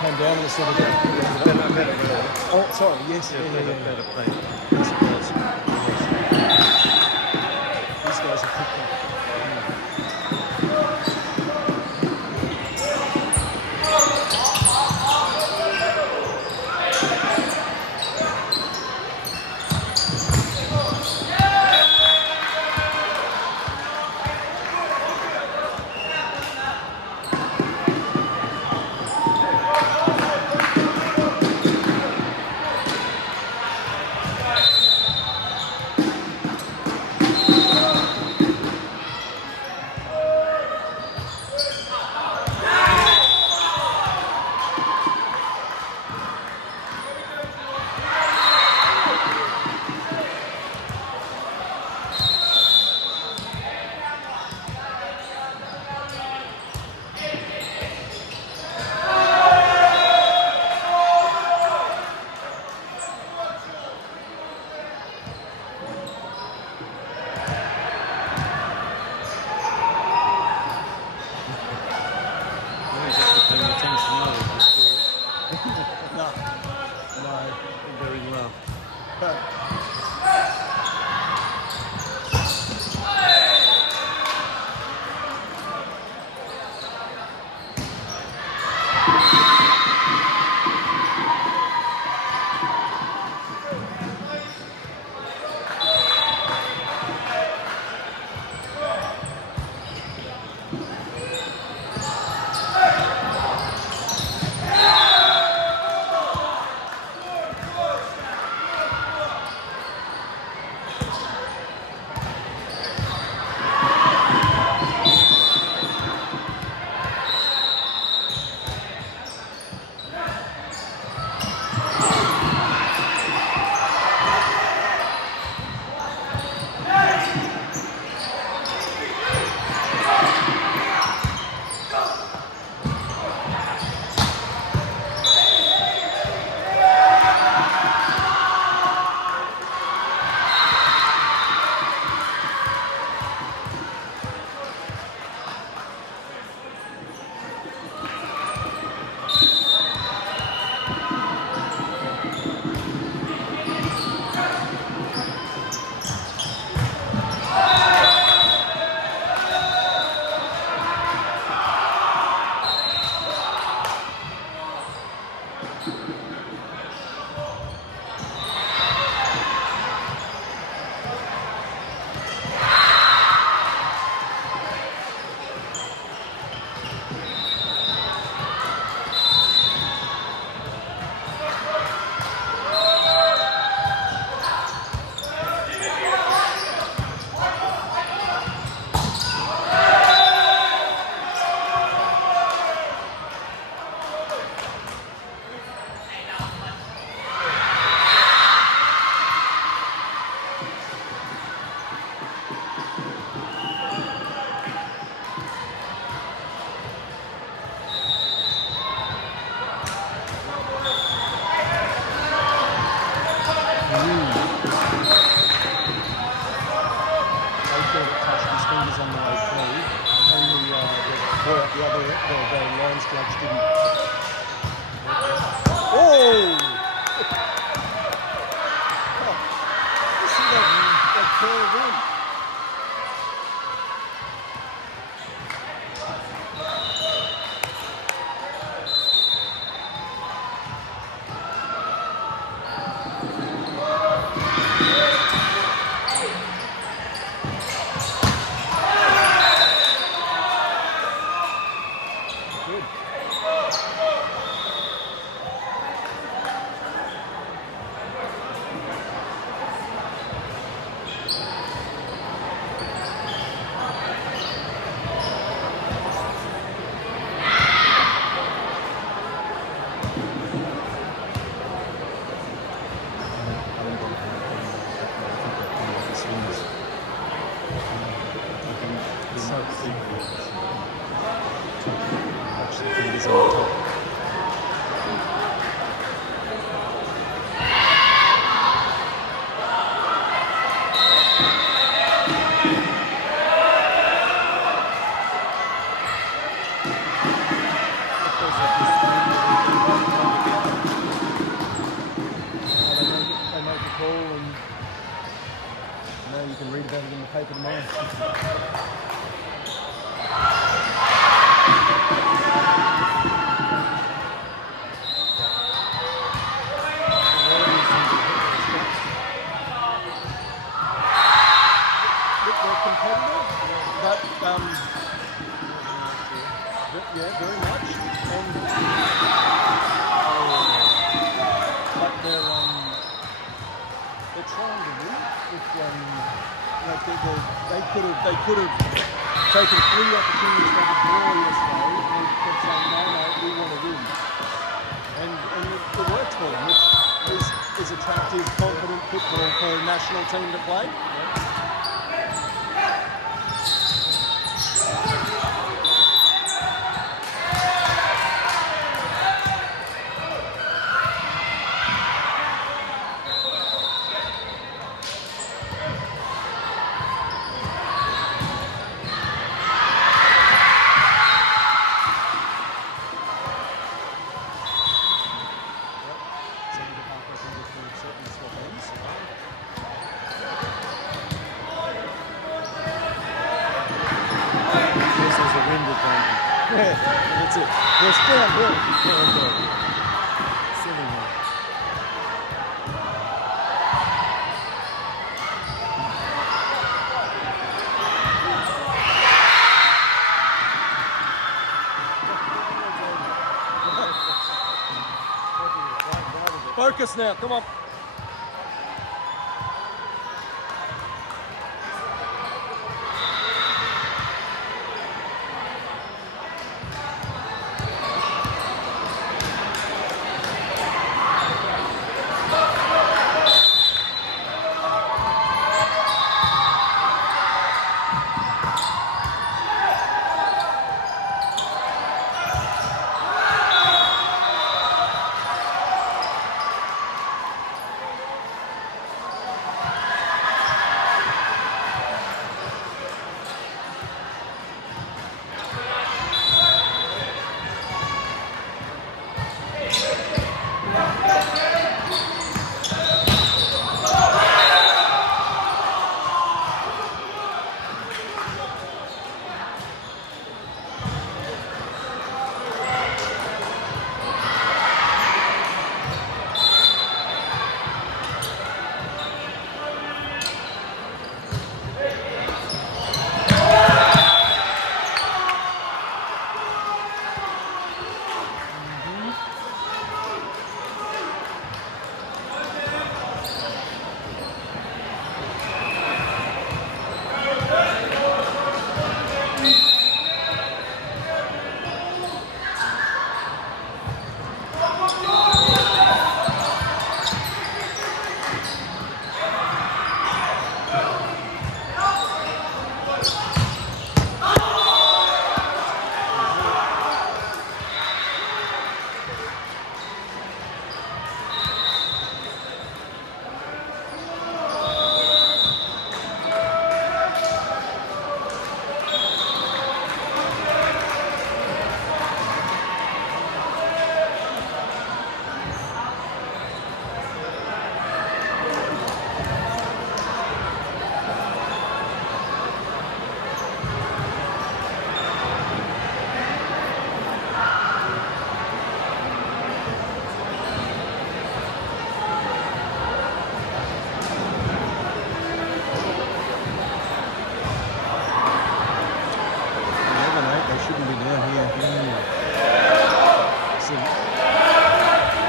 came down and sort of Yeah, it was a better goal. oh, sorry, yes, Yeah, better play. Yes, it was. These guys have picked up. He's actually paying attention now with the score. No, no. Very well. But they thought it touched his fingers on the way through, and the lines judge didn't. Oh! You see that curve in? Good. Watch the fingers on the top. Of course, like this ball, and now you can read about it in the paper tomorrow. They're competitive, but yeah, very much. And but they're trying to win. If like they could have taken 3 opportunities to draw yesterday, and kept saying no, we want to win. And it worked for them, which is attractive, confident football for a national team to play. This is a wind advantage. Yeah, that's it. They're downhill. Silly one. Focus now, come on.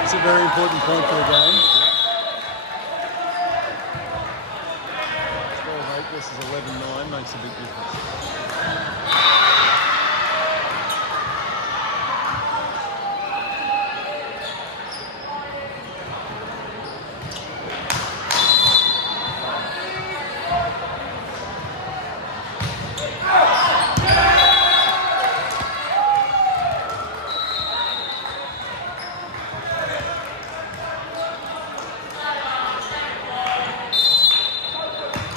It's a very important point for the game. 12-8 versus 11-9 makes a big difference.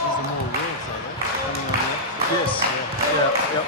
These are more rules, are they? Depending on the- Yes. Yeah.